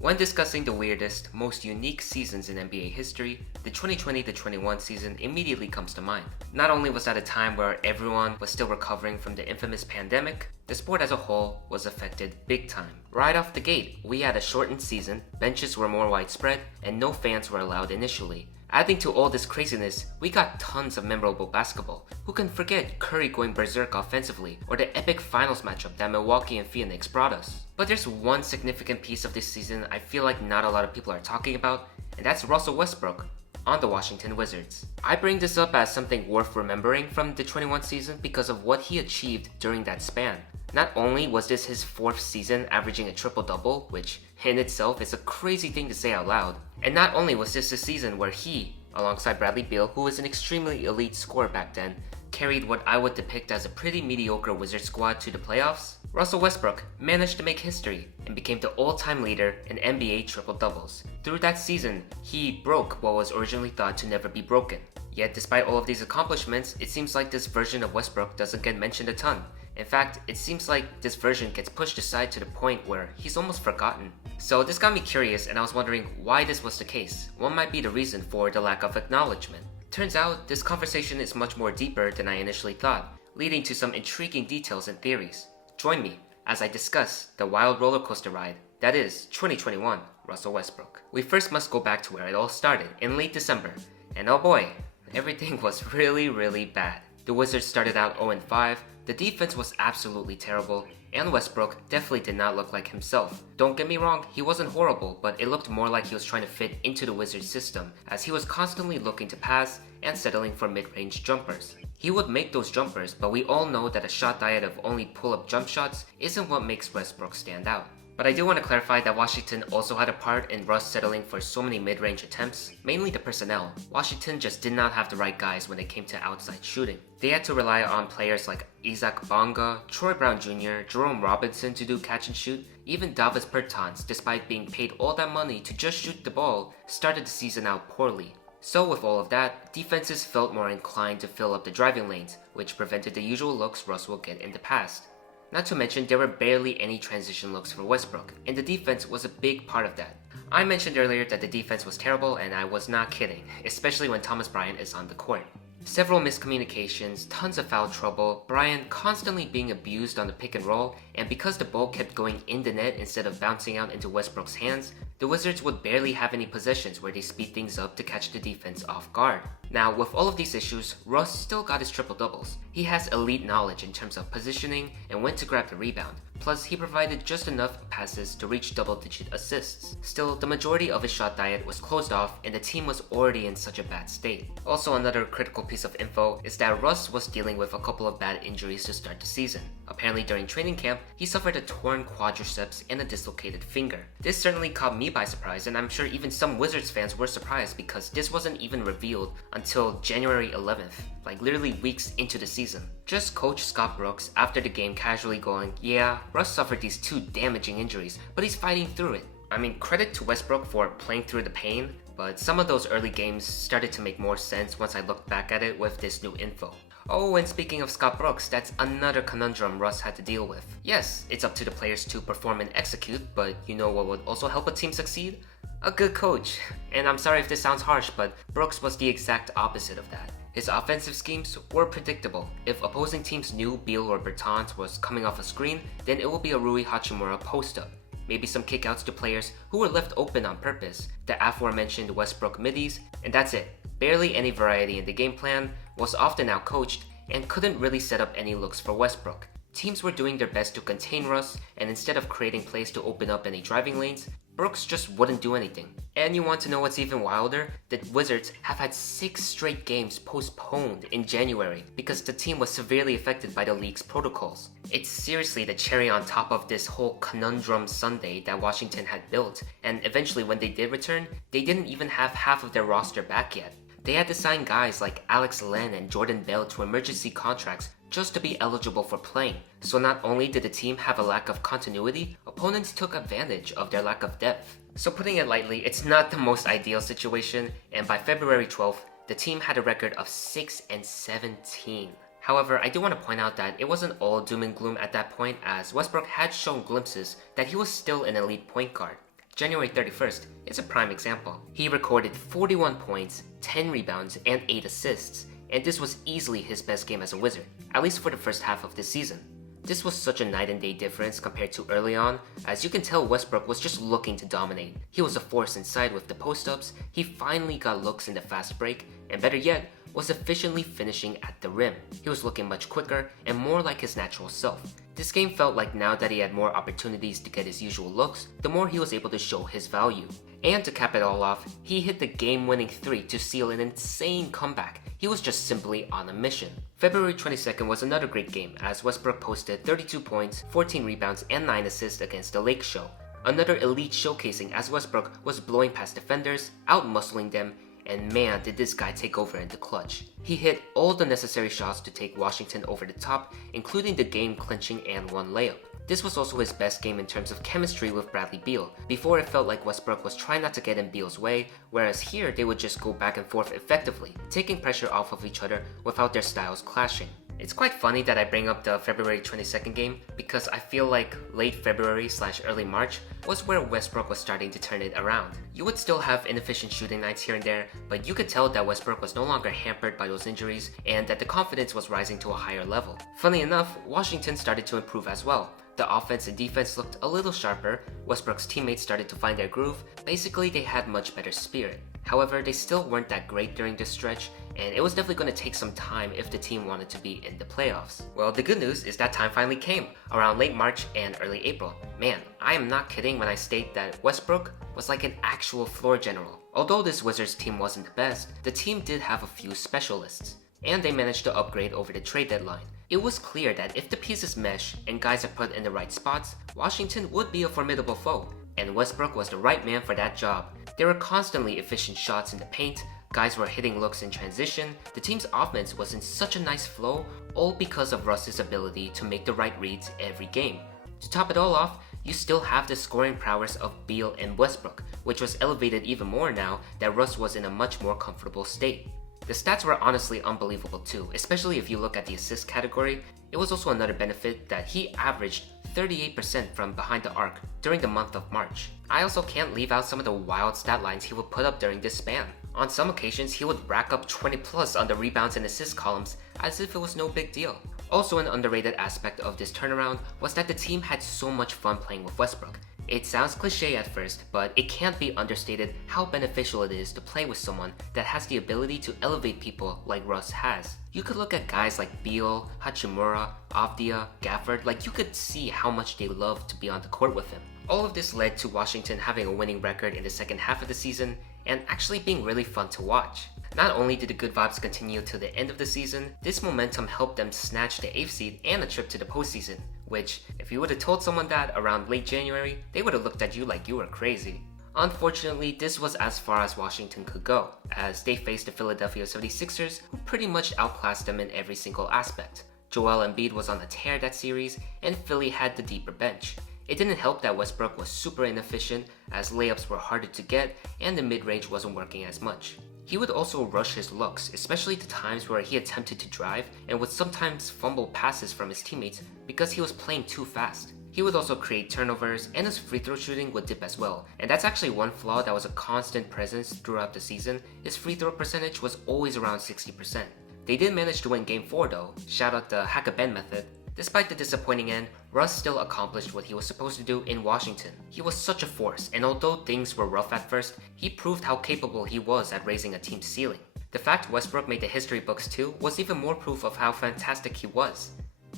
When discussing the weirdest, most unique seasons in NBA history, the 2020-21 season immediately comes to mind. Not only was that a time where everyone was still recovering from the infamous pandemic, the sport as a whole was affected big time. Right off the gate, we had a shortened season, benches were more widespread, and no fans were allowed initially. Adding to all this craziness, we got tons of memorable basketball. Who can forget Curry going berserk offensively, or the epic finals matchup that Milwaukee and Phoenix brought us? But there's one significant piece of this season I feel like not a lot of people are talking about, and that's Russell Westbrook on the Washington Wizards. I bring this up as something worth remembering from the 21 season because of what he achieved during that span. Not only was this his fourth season averaging a triple-double, which in itself is a crazy thing to say out loud, and not only was this a season where he, alongside Bradley Beal, who was an extremely elite scorer back then, carried what I would depict as a pretty mediocre Wizards squad to the playoffs, Russell Westbrook managed to make history and became the all-time leader in NBA triple-doubles. Through that season, he broke what was originally thought to never be broken. Yet despite all of these accomplishments, it seems like this version of Westbrook doesn't get mentioned a ton. In fact, it seems like this version gets pushed aside to the point where he's almost forgotten. So this got me curious, and I was wondering why this was the case. What might be the reason for the lack of acknowledgement? Turns out, this conversation is much more deeper than I initially thought, leading to some intriguing details and theories. Join me as I discuss the wild roller coaster ride that is 2021 Russell Westbrook. We first must go back to where it all started in late December, and oh boy, everything was really bad. The Wizards started out 0-5, the defense was absolutely terrible, and Westbrook definitely did not look like himself. Don't get me wrong, he wasn't horrible, but it looked more like he was trying to fit into the Wizards system, as he was constantly looking to pass and settling for mid-range jumpers. He would make those jumpers, but we all know that a shot diet of only pull-up jump shots isn't what makes Westbrook stand out. But I do want to clarify that Washington also had a part in Russ settling for so many mid-range attempts, mainly the personnel. Washington just did not have the right guys when it came to outside shooting. They had to rely on players like Isaac Bonga, Troy Brown Jr., Jerome Robinson to do catch and shoot. Even Davis Bertans, despite being paid all that money to just shoot the ball, started the season out poorly. So with all of that, defenses felt more inclined to fill up the driving lanes, which prevented the usual looks Russ would get in the past. Not to mention, there were barely any transition looks for Westbrook, and the defense was a big part of that. I mentioned earlier that the defense was terrible, and I was not kidding, especially when Thomas Bryant is on the court. Several miscommunications, tons of foul trouble, Bryant constantly being abused on the pick and roll, and because the ball kept going in the net instead of bouncing out into Westbrook's hands, the Wizards would barely have any possessions where they speed things up to catch the defense off guard. Now, with all of these issues, Russ still got his triple-doubles. He has elite knowledge in terms of positioning and when to grab the rebound. Plus, he provided just enough passes to reach double-digit assists. Still, the majority of his shot diet was closed off and the team was already in such a bad state. Also, another critical piece of info is that Russ was dealing with a couple of bad injuries to start the season. Apparently during training camp, he suffered a torn quadriceps and a dislocated finger. This certainly caught me by surprise, and I'm sure even some Wizards fans were surprised because this wasn't even revealed until January 11th, like literally weeks into the season. Just coach Scott Brooks after the game casually going, yeah, Russ suffered these two damaging injuries, but he's fighting through it. I mean, credit to Westbrook for playing through the pain, but some of those early games started to make more sense once I looked back at it with this new info. Oh, and speaking of Scott Brooks, that's another conundrum Russ had to deal with. Yes, it's up to the players to perform and execute, but you know what would also help a team succeed? A good coach. And I'm sorry if this sounds harsh, but Brooks was the exact opposite of that. His offensive schemes were predictable. If opposing teams knew Beal or Bertans was coming off a screen, then it would be a Rui Hachimura post-up. Maybe some kickouts to players who were left open on purpose, the aforementioned Westbrook middies, and that's it. Barely any variety in the game plan, was often outcoached, and couldn't really set up any looks for Westbrook. Teams were doing their best to contain Russ, and instead of creating plays to open up any driving lanes, Brooks just wouldn't do anything. And you want to know what's even wilder? The Wizards have had 6 straight games postponed in January because the team was severely affected by the league's protocols. It's seriously the cherry on top of this whole conundrum Sunday that Washington had built, and eventually when they did return, they didn't even have half of their roster back yet. They had to sign guys like Alex Len and Jordan Bell to emergency contracts just to be eligible for playing. So not only did the team have a lack of continuity, opponents took advantage of their lack of depth. So putting it lightly, it's not the most ideal situation, and by February 12th, the team had a record of 6-17. However, I do want to point out that it wasn't all doom and gloom at that point, as Westbrook had shown glimpses that he was still an elite point guard. January 31st is a prime example. He recorded 41 points, 10 rebounds, and 8 assists, and this was easily his best game as a Wizard, at least for the first half of the season. This was such a night and day difference compared to early on, as you can tell Westbrook was just looking to dominate. He was a force inside with the post-ups, he finally got looks in the fast break, and better yet, was efficiently finishing at the rim. He was looking much quicker and more like his natural self. This game felt like now that he had more opportunities to get his usual looks, the more he was able to show his value. And to cap it all off, he hit the game-winning 3 to seal an insane comeback. He was just simply on a mission. February 22nd was another great game as Westbrook posted 32 points, 14 rebounds, and 9 assists against the Lake Show. Another elite showcasing as Westbrook was blowing past defenders, out-muscling them, and man did this guy take over in the clutch. He hit all the necessary shots to take Washington over the top, including the game-clinching and one layup. This was also his best game in terms of chemistry with Bradley Beal. Before it felt like Westbrook was trying not to get in Beal's way, whereas here they would just go back and forth effectively, taking pressure off of each other without their styles clashing. It's quite funny that I bring up the February 22nd game because I feel like late February/early March was where Westbrook was starting to turn it around. You would still have inefficient shooting nights here and there, but you could tell that Westbrook was no longer hampered by those injuries and that the confidence was rising to a higher level. Funny enough, Washington started to improve as well. The offense and defense looked a little sharper, Westbrook's teammates started to find their groove, basically they had much better spirit. However, they still weren't that great during this stretch, and it was definitely going to take some time if the team wanted to be in the playoffs. Well, the good news is that time finally came, around late March and early April. Man, I am not kidding when I state that Westbrook was like an actual floor general. Although this Wizards team wasn't the best, the team did have a few specialists, and they managed to upgrade over the trade deadline. It was clear that if the pieces mesh and guys are put in the right spots, Washington would be a formidable foe, and Westbrook was the right man for that job. There were constantly efficient shots in the paint, guys were hitting looks in transition, the team's offense was in such a nice flow, all because of Russ's ability to make the right reads every game. To top it all off, you still have the scoring prowess of Beal and Westbrook, which was elevated even more now that Russ was in a much more comfortable state. The stats were honestly unbelievable too, especially if you look at the assist category. It was also another benefit that he averaged 38% from behind the arc during the month of March. I also can't leave out some of the wild stat lines he would put up during this span. On some occasions, he would rack up 20 plus on the rebounds and assist columns as if it was no big deal. Also, an underrated aspect of this turnaround was that the team had so much fun playing with Westbrook. It sounds cliche at first, but it can't be understated how beneficial it is to play with someone that has the ability to elevate people like Russ has. You could look at guys like Beal, Hachimura, Avdia, Gafford, like you could see how much they love to be on the court with him. All of this led to Washington having a winning record in the second half of the season and actually being really fun to watch. Not only did the good vibes continue to the end of the season, this momentum helped them snatch the 8th seed and a trip to the postseason, which, if you would have told someone that around late January, they would have looked at you like you were crazy. Unfortunately, this was as far as Washington could go, as they faced the Philadelphia 76ers, who pretty much outclassed them in every single aspect. Joel Embiid was on a tear that series, and Philly had the deeper bench. It didn't help that Westbrook was super inefficient, as layups were harder to get and the mid-range wasn't working as much. He would also rush his looks, especially the times where he attempted to drive and would sometimes fumble passes from his teammates because he was playing too fast. He would also create turnovers and his free throw shooting would dip as well, and that's actually one flaw that was a constant presence throughout the season. His free throw percentage was always around 60%. They did manage to win Game 4 though, shout out the Hack-a-Ben method. Despite the disappointing end, Russ still accomplished what he was supposed to do in Washington. He was such a force, and although things were rough at first, he proved how capable he was at raising a team's ceiling. The fact Westbrook made the history books too was even more proof of how fantastic he was.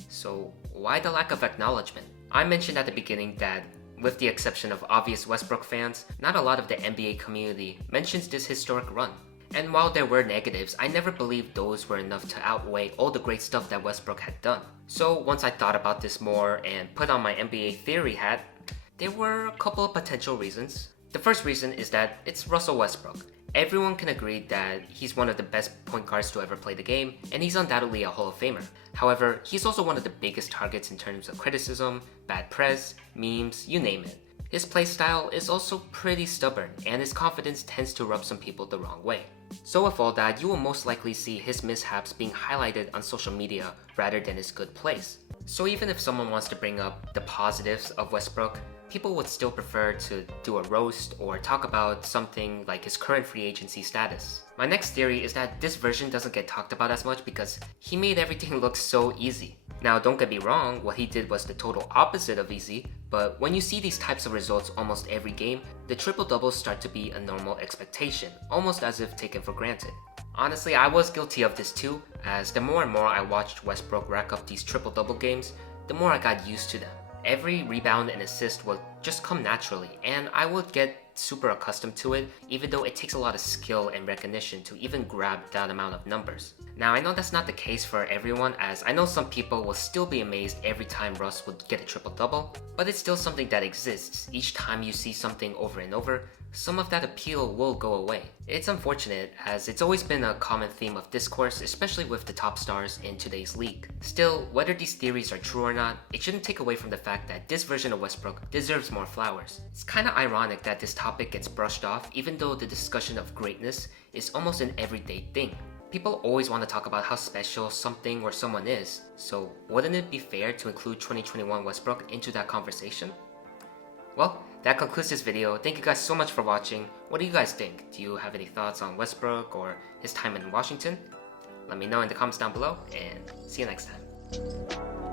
So why the lack of acknowledgement? I mentioned at the beginning that, with the exception of obvious Westbrook fans, not a lot of the NBA community mentions this historic run. And while there were negatives, I never believed those were enough to outweigh all the great stuff that Westbrook had done. So once I thought about this more and put on my NBA theory hat, there were a couple of potential reasons. The first reason is that it's Russell Westbrook. Everyone can agree that he's one of the best point guards to ever play the game, and he's undoubtedly a Hall of Famer. However, he's also one of the biggest targets in terms of criticism, bad press, memes, you name it. His playstyle is also pretty stubborn, and his confidence tends to rub some people the wrong way. So with all that, you will most likely see his mishaps being highlighted on social media rather than his good plays. So even if someone wants to bring up the positives of Westbrook, people would still prefer to do a roast or talk about something like his current free agency status. My next theory is that this version doesn't get talked about as much because he made everything look so easy. Now, don't get me wrong, what he did was the total opposite of easy, but when you see these types of results almost every game, the triple-doubles start to be a normal expectation, almost as if taken for granted. Honestly, I was guilty of this too, as the more and more I watched Westbrook rack up these triple-double games, the more I got used to them. Every rebound and assist would just come naturally, and I would get super accustomed to it, even though it takes a lot of skill and recognition to even grab that amount of numbers. Now, I know that's not the case for everyone, as I know some people will still be amazed every time Russ would get a triple-double, but it's still something that exists. Each time you see something over and over, some of that appeal will go away. It's unfortunate, as it's always been a common theme of discourse, especially with the top stars in today's league. Still, whether these theories are true or not, it shouldn't take away from the fact that this version of Westbrook deserves more flowers. It's kinda ironic that this topic gets brushed off, even though the discussion of greatness is almost an everyday thing. People always want to talk about how special something or someone is, so wouldn't it be fair to include 2021 Westbrook into that conversation? Well, that concludes this video. Thank you guys so much for watching. What do you guys think? Do you have any thoughts on Westbrook or his time in Washington? Let me know in the comments down below, and see you next time.